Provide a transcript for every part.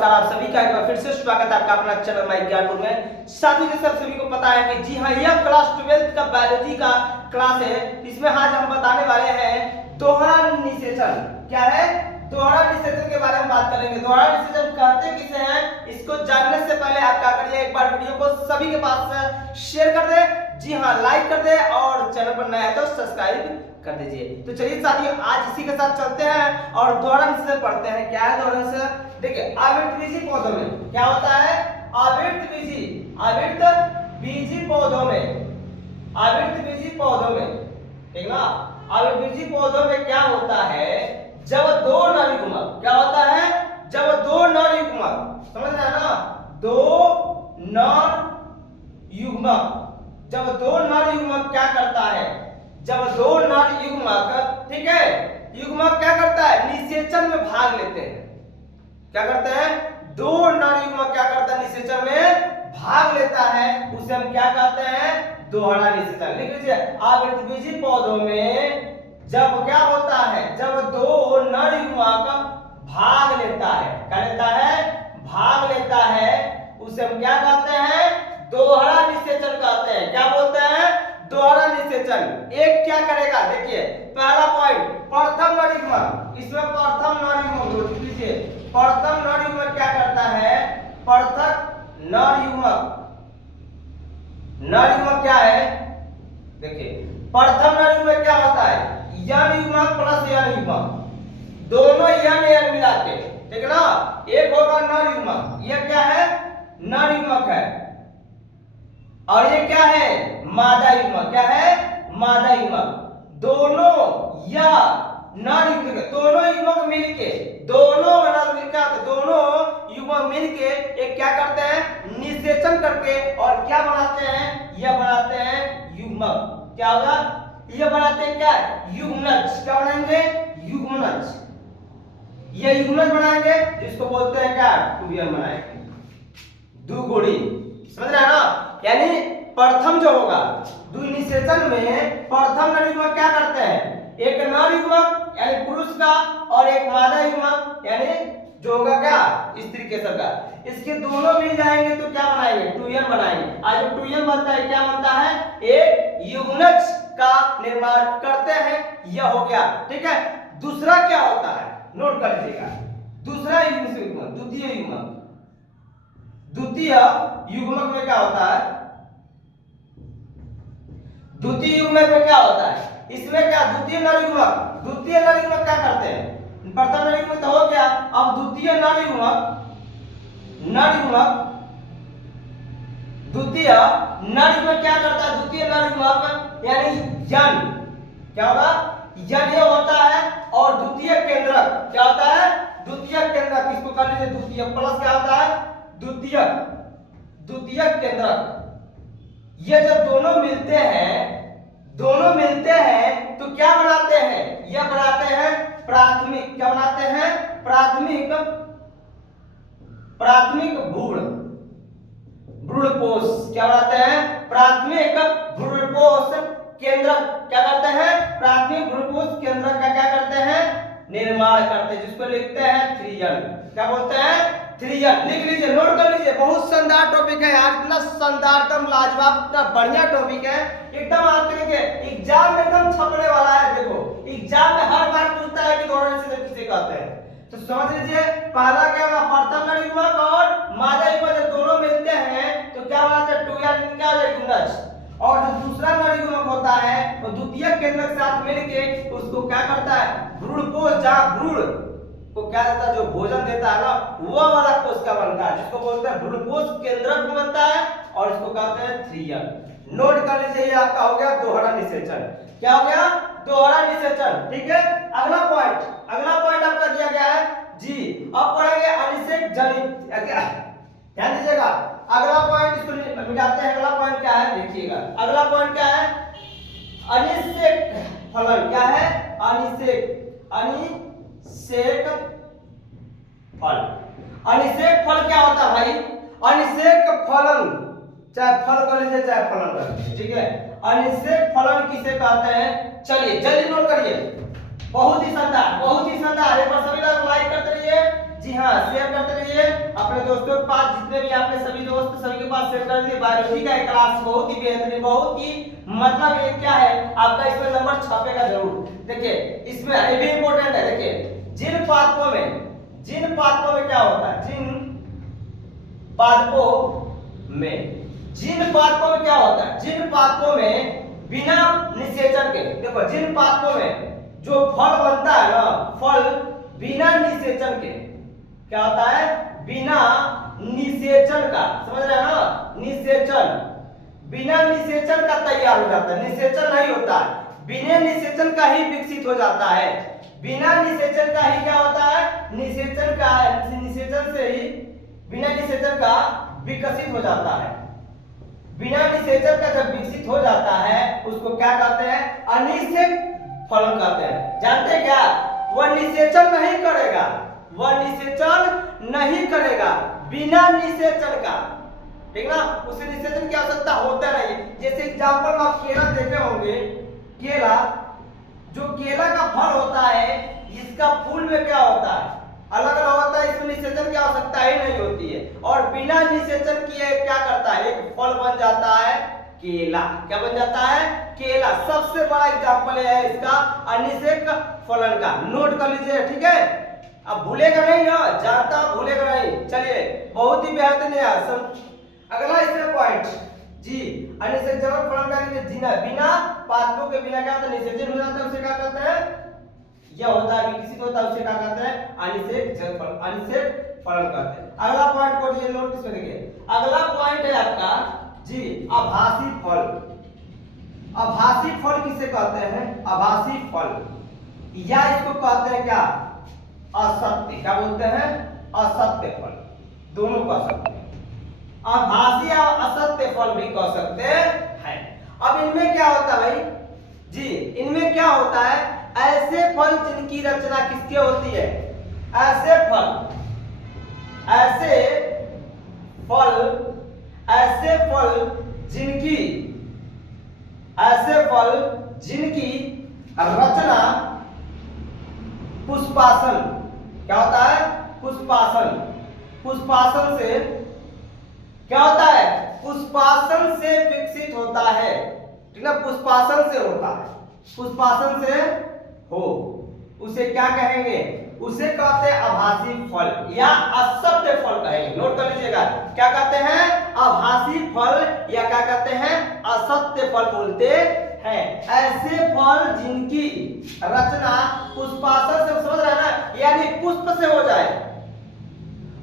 नमस्कार, आप सभी का एक बार फिर से स्वागत है आपका अपना चैनल माई ज्ञानपुर में। साथ ही सब सभी को पता है कि जी हाँ, यह क्लास 12 का बायोलॉजी का क्लास है। इसमें आज हम बताने वाले हैं दोहरा निषेचन। क्या है? दोहरा निषेचन के बारे में बात करेंगे। दोहरा निषेचन कहते किसे हैं, इसको जानने से पहले आप क्या करिए, एक बार वीडियो को सभी के पास शेयर कर दे, जी हाँ लाइक कर दे, और चैनल पर नया है तो सब्सक्राइब कर दीजिए। तो चलिए साथियों, आज इसी के साथ चलते हैं और दोहरा निषेचन पढ़ते हैं। क्या है दोहरा निषेचन? देखिए, आवृतबीजी पौधों में क्या होता है? आवृतबीजी पौधों में, आवृतबीजी पौधों में, ठीक ना? आवृतबीजी पौधों में क्या होता है? जब दो नर युग्मक, क्या होता है? जब दो नर युग्मक, समझ रहे हैं ना? दो नर युग्मक, जब दो नर युग्मक क्या करता है? जब दो नर युग्मक, ठीक है, युग्मक क्या करता है? निषेचन में भाग लेते हैं। क्या करते हैं? दो नर युग्मक क्या करता है? निषेचन में भाग लेता है, उसे हम क्या कहते हैं? दोहरा निषेचन। लिख लीजिए, आवृतबीजी पौधों में जब क्या होता है? जब दो नर युग्मक भाग लेता है, क्या लेता है? भाग लेता है, उसे हम क्या कहते हैं? दोहरा निषेचन कहते हैं। क्या बोलते हैं? दोहरा निषेचन। एक क्या करेगा? देखिए, पहला पॉइंट, प्रथम नर युग्मक, इसमें प्रथम नर युग्मक लिख लीजिए। प्रथम नर युग्मक क्या करता है? प्रथम नर युग्मक, नर युग्मक क्या है? देखिए, प्रथम नर युग्मक क्या होता है? यन युग्मक प्लस यन युग्मक, दोनों यन मिला के, ठीक है ना? एक होगा नर युग्मक, यह क्या है? नर युग्मक है, और ये क्या है? मादा युग्मक। क्या है? मादा युग्मक। दोनों या नर युग्मक, दोनों युग्मक मिलके, दोनों मिलकर, दोनों युग्मक मिलके एक क्या करते हैं? निषेचन करके, और क्या बनाते हैं? यह बनाते हैं युग्मक। क्या होगा? यह बनाते हैं क्या? युग्मनज। क्या बनाएंगे? युग्मनज। यह युग्मनज बनाएंगे, जिसको बोलते हैं क्या? टूयन बनाएंगे, द्विगुणी। समझ रहे हैं ना? यानी प्रथम जो होगा द्विनिषेचन में, प्रथम नर युग्मक क्या करते हैं? एक नर युग्मक यानी पुरुष का, और एक मादा युग्मक यानी जो होगा क्या? स्त्री केसर का। इसके दोनों मिल जाएंगे तो क्या बनाएंगे? टूयन बनाएंगे। आज जब टूयन बनता है, क्या बनता है? एक युग्मनज का निर्माण करते हैं। यह हो गया, ठीक है। दूसरा क्या होता है? नोट कर लीजिएगा। दूसरा युग्मक, द्वितीय युग्मक, द्वितीय युग्मक में क्या होता है? द्वितीय युग्मक में क्या होता है? इसमें क्या? द्वितीय नर युग्मक, द्वितीय नर युग्मक क्या करते हैं? प्रथम नर युग्मक तो हो गया, अब द्वितीय नर युग्मक, नर युग्मक, द्वितीय नर युग्मक क्या करता है? द्वितीय नर युग्मक यानी यन, क्या होगा? यन ये होता है, और द्वितीय केंद्रक क्या होता है? द्वितीय केंद्रक, इसको कर लीजिए द्वितीय प्लस क्या होता है? द्वितीय, द्वितीय केंद्रक। ये जब दोनों मिलते हैं, दोनों मिलते हैं तो क्या बनाते हैं? यह बनाते हैं प्राथमिक। क्या बनाते हैं? प्राथमिक, प्राथमिक भ्रूण, भ्रूणपोष। क्या बनाते हैं? प्राथमिक भ्रूणपोष केंद्रक। क्या करते हैं? प्राथमिक भ्रूणपोष केंद्रक का क्या करते हैं? निर्माण करते हैं, जिसको लिखते हैं थ्रियन। क्या बोलते हैं? थ्रियन। लिख लीजिए, नोट कर लीजिए। बहुत शानदार टॉपिक है यार, इतना शानदार, एकदम लाजवाब, इतना बढ़िया टॉपिक है, एकदम आपके लिए एग्जाम में एकदम छपने वाला है। देखो, एग्जाम में हर बार पूछता है कि दोहरा निषेचन किसे कहते हैं। तो समझ लीजिए, पहला क्या होगा? प्रथम नर युग्मक और मादा युग्मक जब दोनों मिलते हैं तो क्या बनाते हैं? टूयन, क्या हो जाएगा? युग्मनज। और जो दूसरा नर युग्मक होता है वो द्वितीय केंद्रक के साथ मिलके उसको क्या करता है? भ्रूणपोष, जहां भ्रूण को क्या देता है? जो भोजन देता है ना, वो वाला कोशिका बनता है, जिसको बोलते हैं भ्रूणपोष केंद्रक बनता है, और इसको कहते हैं थ्रियन। नोट कर लीजिए, ये आपका हो गया दोहरा निषेचन। क्या हो गया? दोहरा निषेचन, ठीक है। अगला पॉइंट, अगला पॉइंट आपका दिया गया है जी। अब पढ़ेंगे अनिषेक जनित। ध्यान दीजिएगा, अगला पॉइंट इसको मिटाते हैं। अगला पॉइंट क्या है? देखिएगा, अगला पॉइंट क्या है? अनिषेक फलन। क्या है? अनिषेक, अनिषेक फल। अनिषेक फल क्या होता है भाई? अनिषेक फलन, चाहे फल कर लीजिए चाहे फलन कर लीजिए, ठीक है। अनिषेक फलन किसे कहते हैं? चलिए जल्दी नोट करिए। बहुत ही शानदार, बहुत ही शानदार। एक बार सभी लोग लाइक करते रहिए, जी हाँ शेयर करते रहिए, दोस्तों के पास जितने भी आपके सभी दोस्त सभी के पास शेयर कर दिए। बायोलॉजी का क्लास बहुत ही बेहतरीन, बहुत ही मतलब ये क्या है आपका इसमें नंबर छपेगा जरूर। देखिए इसमें ये भी इंपॉर्टेंट है। देखिए जिन पादपों में क्या होता है, जिन पादपों में बिना निषेचन के, देखो जिन पादपों में जो फल बनता है ना, फल बिना निषेचन के क्या होता है, बिना निषेचन का, समझ रहे हैं ना, निषेचन, बिना निषेचन का तैयार हो जाता है, निषेचन नहीं होता है, बिना निषेचन का ही विकसित हो जाता है। बिना निषेचन का ही क्या होता है, निषेचन से ही बिना निषेचन का विकसित हो जाता है। बिना निषेचन का जब विकसित हो जाता है उसको क्या कहते हैं, अनिषेक फलन कहते हैं। जानते हैं क्या, वह निषेचन नहीं करेगा बिना निषेचन का, ठीक ना, उसे निषेचन की आवश्यकता होता नहीं। जैसे एग्जांपल में आप केला देखे होंगे, केला जो केला का फल होता है इसका फूल में क्या होता है, अलग अलग होता है, इसमें निषेचन की आवश्यकता ही नहीं होती है, और बिना निषेचन किए क्या करता है, एक फल बन जाता है केला। क्या बन जाता है, केला। सबसे बड़ा एग्जांपल है इसका अनिषेक फलन का, नोट कर लीजिए, ठीक है। अब भूलेगा नहीं ना, जानता भूलेगा नहीं। चलिए बहुत ही बेहतरीन है। अगला इसमें पॉइंट जी, अनिषेक जब फलन का जीना बिना पादपों के बिना क्या होता है, निषेचन हो जाता है, उसे क्या कहते हैं, यह होता है विकसित होता है, उसे क्या कहते हैं, अनिषेक फलन कहते हैं। अगला पॉइंट को ये नोटिस में देखिए। अगला पॉइंट है आपका जी आभासी फल। आभासी फल किसे कहते हैं, आभासी फल, या इसको कहते हैं क्या, असत्य। क्या बोलते हैं, असत्य फल, दोनों कह सकते हैं, आभासी या असत्य फल भी कह सकते हैं। अब इनमें क्या होता है भाई जी, इनमें क्या होता है, ऐसे फल जिनकी रचना किसके होती है, ऐसे फल जिनकी रचना पुष्पासन, क्या होता है, पुष्पासन से क्या होता है, पुष्पासन से विकसित होता है, ठीक ना, पुष्पासन से हो, उसे क्या कहेंगे, उसे कहते हैं आभासी फल या असत्य फल कहेंगे। नोट कर लीजिएगा, क्या कहते हैं, आभासी फल या क्या कहते हैं, असत्य फल बोलते हैं। ऐसे फल जिनकी रचना पुष्पासन से, समझ रहे हैं ना, यानी पुष्प से हो जाए,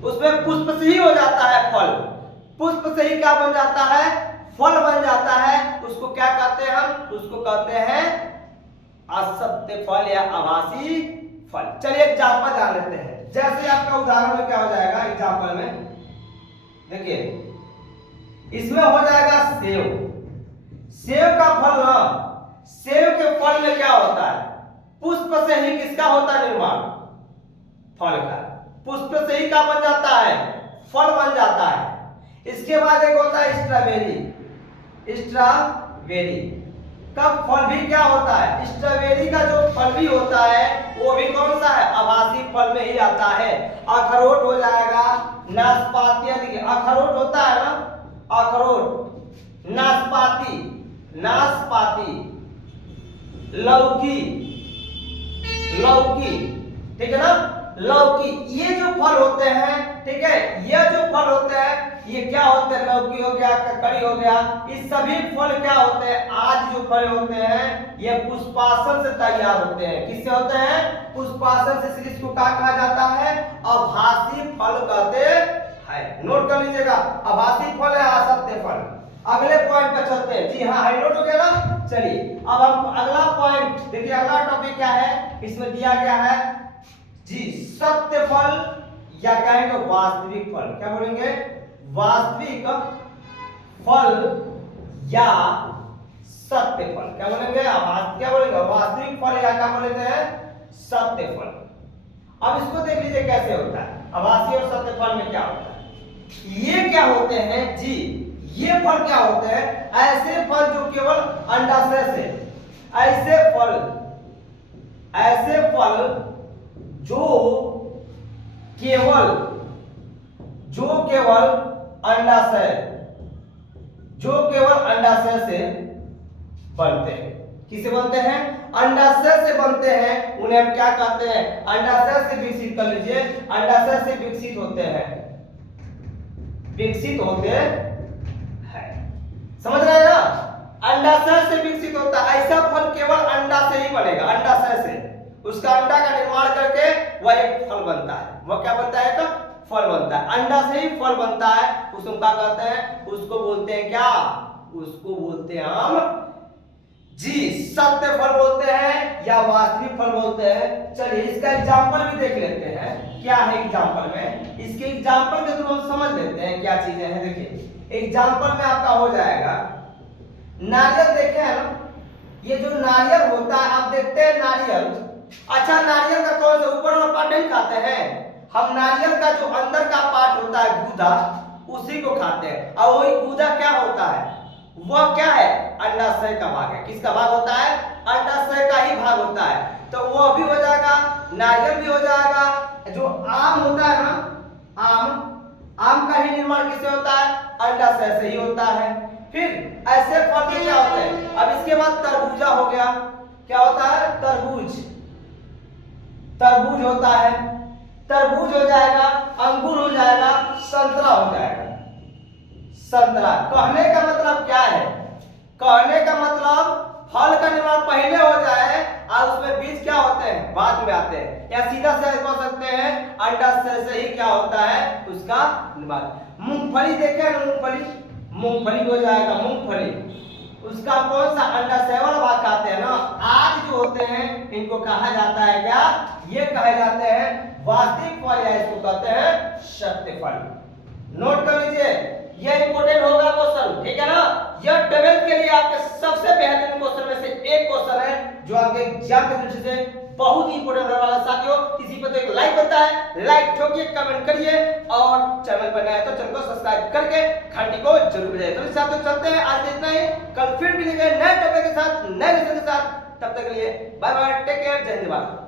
उसमें पुष्प से ही हो जाता है फल, पुष्प से ही क्या बन जाता है, फल बन जाता है, उसको क्या कहते हैं, हम उसको कहते हैं असत्य फल या आभासी फल। चलिए एग्जांपल जान लेते हैं। जैसे आपका उदाहरण में क्या हो जाएगा, एग्जांपल में देखिए इसमें हो जाएगा सेव का फल ना, सेव के फल में क्या होता है, पुष्प से ही किसका होता है निर्माण, फल का, पुष्प से ही क्या बन जाता है, फल बन जाता है। इसके बाद एक होता है स्ट्रॉबेरी का फल भी क्या होता है, स्ट्रॉबेरी का जो फल भी होता है वो भी कौन सा है, आभासी फल में ही आता है। अखरोट हो जाएगा, नाशपाती, देखिए अखरोट होता है ना, अखरोट, नाशपाती, लौकी, ठीक है ना, लौकी, ये जो फल होते हैं, ठीक है, ये जो फल होते हैं ये क्या होते हैं, लौकी हो गया, ककड़ी हो गया, ये सभी फल क्या होते हैं, आज जो फल होते हैं ये पुष्पासन से तैयार होते हैं। किससे होते हैं, पुष्पासन से। इसको क्या कहा जाता है, आभासी फल कहते हैं। नोट कर लीजिएगा, आभासी फल है असत्य फल। अगले पॉइंट पर चलते हैं जी, हाँ हाई नोट हो गया ना। चलिए अब हम अगला पॉइंट देखिए, अगला टॉपिक क्या है, इसमें दिया गया है जी सत्य फल या कहेंगे वास्तविक फल। क्या बोलेंगे, वास्तविक फल या सत्य फल। क्या बोलेंगे, क्या बोलेंगे, वास्तविक फल या क्या बोलते हैं, सत्य फल। अब इसको देख लीजिए कैसे होता है, आभासी और सत्य फल में क्या होता है। ये क्या होते हैं जी, ये फल क्या होते हैं, ऐसे फल जो केवल अंडाशय से, ऐसे फल जो जो केवल अंडाशय से बनते हैं। किससे बनते हैं? अंडाशय से बनते हैं। उन्हें हम क्या कहते हैं? अंडाशय से विकसित कर लीजिए, अंडाशय से विकसित होते हैं, विकसित होते हैं। समझ रहे हैं ना? अंडाशय से विकसित होता है। ऐसा फल केवल अंडा से ही बनेगा, अंडाशय से। उसका अंडा का निर्माण करके वह एक फल बनता है। वह क्या बनता है? एक फल बनता है। अंडा से ही फल बनता है। उसको क्या कहते हैं? उसको बोलते हैं क्या? उसको बोलते हैं हम जी सत्य फल बोलते हैं या वास्तविक फल बोलते हैं। चलिए इसका एग्जांपल भी देख लेते हैं। क्या है एग्जांपल में? इसके एग्जांपल के थ्रू हम समझ लेते हैं क्या चीजें हैं। देखिए एग्जांपल में आपका हो जाएगा नारियल। देखे हैं ना, ये जो नारियल होता है, आप देखते हैं नारियल। अच्छा, नारियल का कौन सा ऊपर वाला पार्ट नहीं खाते हैं हम? नारियल का जो अंदर का पार्ट होता है गूदा, उसी को खाते हैं। और वही गूदा क्या होता है? वह क्या है? अंडाशय का भाग है। किसका भाग होता है? अंडाशय का ही भाग होता है। तो वह भी हो जाएगा, नारियल भी हो जाएगा। जो आम होता है ना, आम का ही निर्माण किससे होता है? अंडाशय से ही होता है। फिर ऐसे फल के क्या होते हैं? अब इसके बाद तरबूजा हो गया। क्या होता है? तरबूज, तरबूज होता है, तरबूज हो जाएगा, अंगूर हो जाएगा, संतरा हो जाएगा। संतरा कहने का मतलब क्या है? कहने का मतलब फल का निर्माण पहले हो जाए और उसमें बीज क्या होते हैं? बाद में आते हैं। या सीधा से कह सकते हैं अंडाशय से ही क्या होता है? उसका निर्माण। मूंगफली देखे ना, मूंगफली, मूंगफली हो जाएगा, मूंगफली। उसका कौन सा? अंडाशय वाला भाग खाते हैं ना। आज जो होते हैं इनको कहा जाता है क्या? ये कहे जाते हैं वास्तविक फल या इसको कहते हैं सत्य फल। नोट कर लीजिए, ये इंपोर्टेंट होगा क्वेश्चन, ठीक है ना? यह 12th के लिए आपके सबसे बेहतरीन क्वेश्चन में से एक क्वेश्चन है जो आपके एग्जाम के दृष्टि से बहुत ही इंपोर्टेंट होने वाला। साथियों किसी पे तो एक लाइक बनता है, लाइक ठोकिए, कमेंट करिए और चैनल पर नया है तो चैनल को सब्सक्राइब करके घंटी को जरूर बजाइए। तो साथियों चलते हैं, आज इतना ही। कल फिर मिलेंगे नए टॉपिक के साथ, नए लेसन के साथ। तब तक के लिए बाय बाय, टेक केयर, जय हिंद भारत।